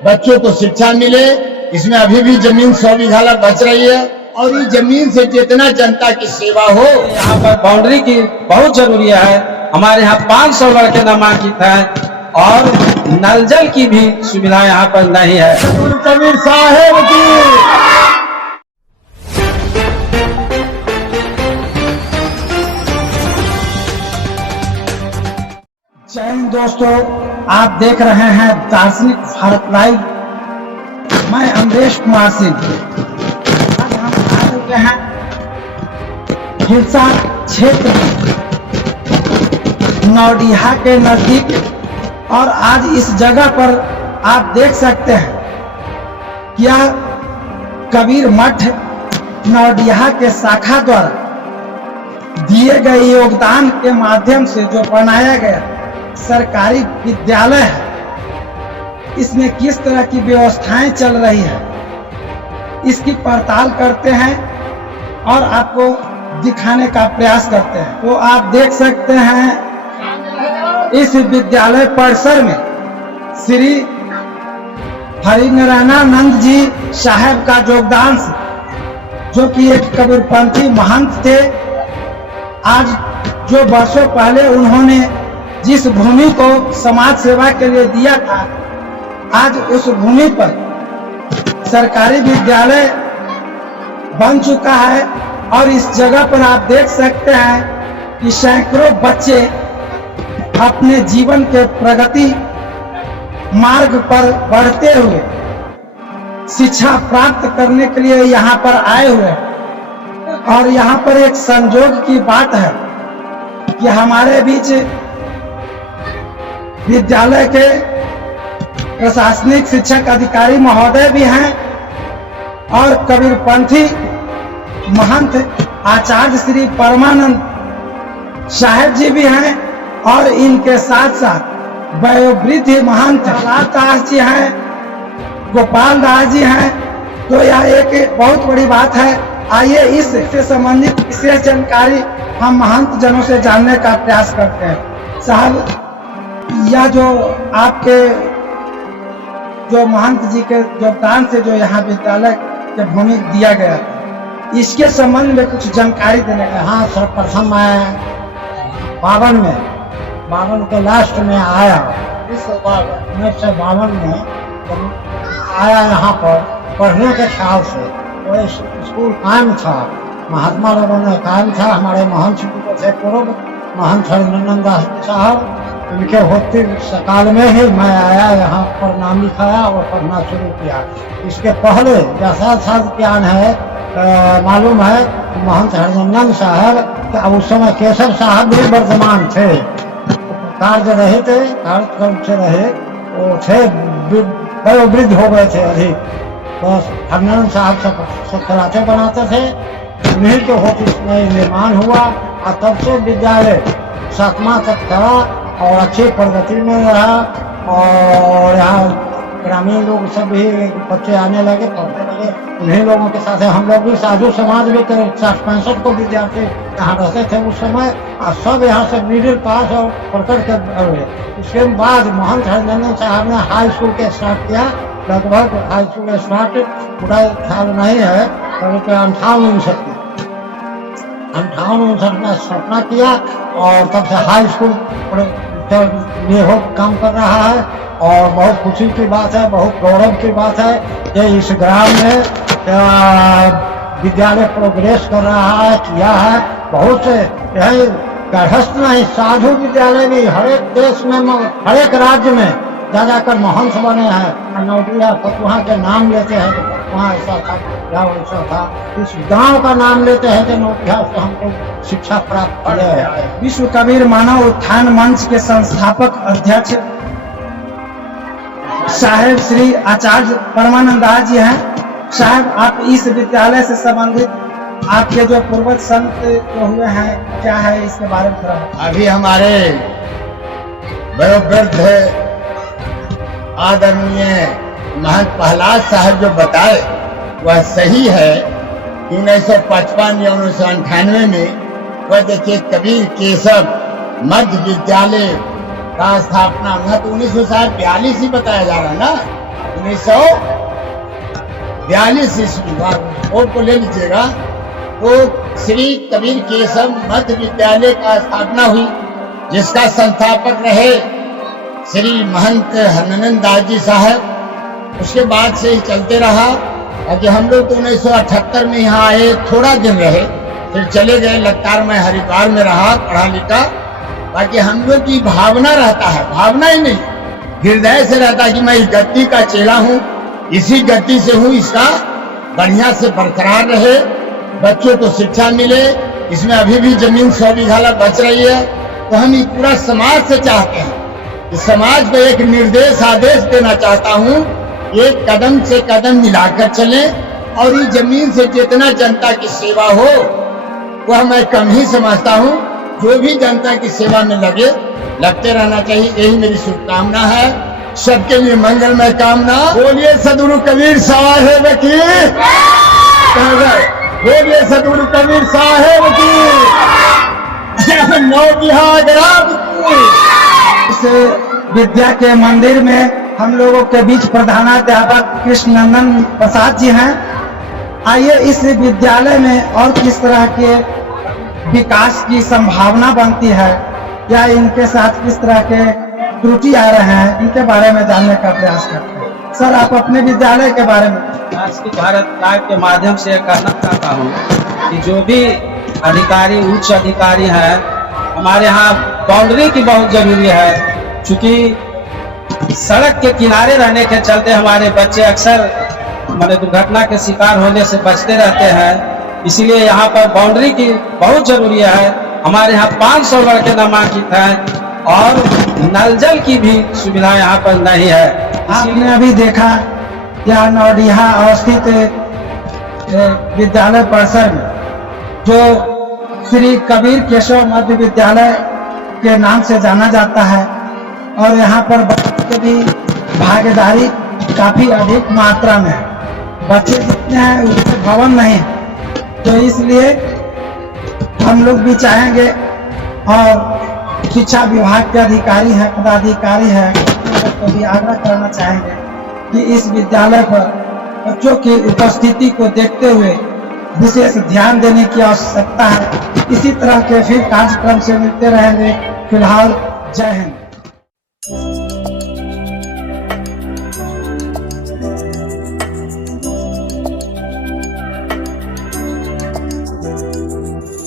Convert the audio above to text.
बच्चों को शिक्षा मिले। इसमें अभी भी जमीन 100 बीघा बच रही है और इस जमीन से जितना जनता की सेवा हो। यहाँ पर बाउंड्री की बहुत जरूरी है। हमारे यहाँ 500 लड़के नामांकित हैं और नल जल की भी सुविधा यहाँ पर नहीं है। कबीर साहेब की जय हिंद दोस्तों, आप देख रहे हैं दार्शनिक भारत लाइव। मैं अमरेश कुमार सिंह। आज हम आ चुके हैं हिलसा क्षेत्र नौडिहा के नजदीक और आज इस जगह पर आप देख सकते हैं क्या कबीर मठ नौडिहा के शाखा द्वारा दिए गए योगदान के माध्यम से जो बनाया गया सरकारी विद्यालय है, इसमें किस तरह की व्यवस्थाएं चल रही है, इसकी पड़ताल करते हैं और आपको दिखाने का प्रयास करते हैं। तो आप देख सकते हैं इस विद्यालय परिसर में श्री हरिनारायणानंद जी साहब का योगदान से, जो कि एक कबीरपंथी महंत थे। आज जो वर्षों पहले उन्होंने जिस भूमि को समाज सेवा के लिए दिया था, आज उस भूमि पर सरकारी विद्यालय बन चुका है और इस जगह पर आप देख सकते हैं कि सैकड़ों बच्चे अपने जीवन के प्रगति मार्ग पर बढ़ते हुए शिक्षा प्राप्त करने के लिए यहाँ पर आए हुए हैं। और यहाँ पर एक संजोग की बात है कि हमारे बीच विद्यालय के प्रशासनिक शिक्षक अधिकारी महोदय भी हैं और कबीरपंथी महंत आचार्य श्री परमानंद साहेब जी भी हैं और इनके साथ साथ वयोवृद्ध महंत दास जी हैं, गोपाल दास जी हैं। तो यह एक बहुत बड़ी बात है। आइए इससे संबंधित विशेष जानकारी हम महंत जनों से जानने का प्रयास करते हैं। साहब, यह जो आपके जो महंत जी के योगदान से जो यहाँ विद्यालय के भूमि दिया गया था, इसके संबंध में कुछ जानकारी देने का। हाँ, सर्वप्रथम मैं 52 के लास्ट में आया। इस 1952 में आया यहाँ पर पढ़ने के ख्याल से। वो स्कूल कायम था, महात्मा लोगों ने कायम था। हमारे महंत थे पूर्व महंत हरिनारायण दास साहब, उनके होते सकाल में ही मैं आया, यहाँ पर नाम लिखाया और पढ़ना शुरू किया। इसके पहले जैसा ज्ञान है, मालूम है महंत हरिनारायण साहब उस समय केशव साहब भी वर्तमान थे, कार्य रहे थे, कार्यक्रम से रहे, वो थे वयोवृद्ध हो गए थे अधिक। बस हरिनारायण साहब सब कराटे बनाते थे, उन्हीं के होते इसमें निर्माण हुआ और तब से विद्यालय 7वां तक चला और अच्छी प्रगति में रहा। और यहाँ ग्रामीण लोग सब भी बच्चे आने लगे, पढ़ने लगे। उन्हीं लोगों के साथ हम लोग भी साधु समाज भी 60-65 को विद्यार्थी यहाँ रहते थे उस समय, और सब यहाँ से मिडिल पास और पढ़कर के हुए। उसके बाद महंत हरिनारायण साहब ने हाई स्कूल के स्टार्ट किया। लगभग हाई स्कूल स्टार्ट पूरा ख्याल नहीं है, करीब 58-59 में स्थापना किया और तब से हाई स्कूल ये हो काम कर रहा है। और बहुत खुशी की बात है, बहुत गौरव की बात है कि इस ग्राम में विद्यालय प्रोग्रेस कर रहा है, किया है। बहुत से यही गृहस्थ नहीं, साधु विद्यालय भी हर एक देश में, हर एक राज्य में ज्यादातर महंत बने हैं। नौडिया फतुहा के नाम लेते हैं तो वहाँ ऐसा था, या वैसा था। इस गांव का नाम लेते हैं तो नौडिया से हमको शिक्षा प्राप्त किया है। विश्व कबीर मानव उत्थान मंच के संस्थापक अध्यक्ष साहेब श्री आचार्य परमानंद दास जी हैं। साहब, आप इस विद्यालय से संबंधित आपके जो पूर्वज संत जो हुए हैं, क्या है इसके बारे में थोड़ा? अभी हमारे वयोवृद्ध आदरणीय महंत प्रहलाद साहब जो बताए वह सही है। 1955 या 1998 में वह देखिए कबीर केशव मध्य विद्यालय का स्थापना हुआ, तो 1942 ही बताया जा रहा है ना। 1942 ईस्वी बोर्ड को ले लीजिएगा, तो श्री कबीर केशव मध्य विद्यालय का स्थापना हुई, जिसका संस्थापक रहे श्री महंत हरनंद दास जी साहब। उसके बाद से ही चलते रहा। और हम लोग तो 1978 में यहाँ आए, थोड़ा दिन रहे, फिर चले गए। लगातार मैं हरिद्वार में रहा, पढ़ा लिखा। बाकी हम लोग की भावना रहता है, भावना ही नहीं, हृदय से रहता है कि मैं इस गद्दी का चेला हूँ, इसी गद्दी से हूँ, इसका बढ़िया से बरकरार रहे, बच्चों को शिक्षा मिले। इसमें अभी भी जमीन 100 बीघा बच रही है। तो हम ये पूरा समाज से चाहते हैं, इस समाज को एक निर्देश आदेश देना चाहता हूँ, एक कदम से कदम मिलाकर चलें और इस जमीन से जितना जनता की सेवा हो वह मैं कम ही समझता हूँ। जो भी जनता की सेवा में लगते रहना चाहिए, यही मेरी शुभकामना है। सबके लिए मंगलमय कामना। बोलिए सद्गुरु कबीर साहेब की, बोलिए सद्गुरु कबीर साहेब की, नौ बिहार ग्राम की। इस विद्या के मंदिर में हम लोगों के बीच प्रधानाध्यापक कृष्णनंदन प्रसाद जी हैं। आइए इस विद्यालय में और किस तरह के विकास की संभावना बनती है या इनके साथ किस तरह के त्रुटि आ रहे हैं, इनके बारे में जानने का प्रयास करते हैं। सर, आप अपने विद्यालय के बारे में। आज की भारत लाइव के माध्यम से कहना चाहता हूँ कि जो भी अधिकारी, उच्च अधिकारी हैं, हमारे यहाँ बाउंड्री की बहुत जरूरी है। चूंकि सड़क के किनारे रहने के चलते हमारे बच्चे अक्सर दुर्घटना के शिकार होने से बचते रहते हैं, इसीलिए यहाँ पर बाउंड्री की बहुत जरूरी है। हमारे यहाँ 500 लड़के नामांकित हैं और नल जल की भी सुविधा यहाँ पर नहीं है। आपने अभी देखा या नौडिहा अवस्थित विद्यालय परिसर में जो श्री कबीर केशव मध्य विद्यालय के नाम से जाना जाता है, और यहाँ पर बच्चों की भी भागीदारी काफी अधिक मात्रा में है। बच्चे जितने हैं उससे भवन नहीं है, तो इसलिए हम लोग भी चाहेंगे और शिक्षा विभाग के अधिकारी हैं, पदाधिकारी हैं, तो भी आग्रह करना चाहेंगे कि इस विद्यालय पर बच्चों की उपस्थिति को देखते हुए विशेष ध्यान देने की आवश्यकता है। इसी तरह के फिर कार्यक्रम से मिलते रहेंगे। फिलहाल जय हिंद।